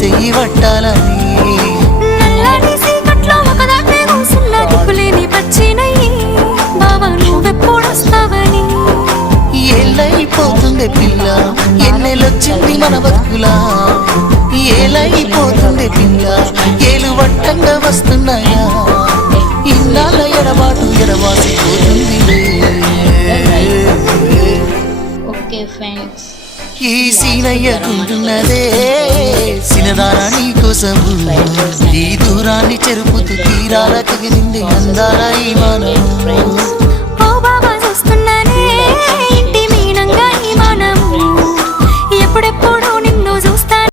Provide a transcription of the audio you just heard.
చెయ్యి పట్టాలని ఏలైపోతుండే పిల్ల ఎన్నెలొచ్చింది మన బతుకులా ఏలైపోతుండే పిల్ల ఏలు వట్టంగా వస్తున్నాయా ఇన్నాళ్ళ ఎడబాటు ఎడబాసిపోతుంది ఈ సీనయ్యకుంటున్నదే సినదారా నీ కోసము ఈ దూరాన్ని చెరుపుతూ తీరాల తగిలింది అందాల ఈ మానవు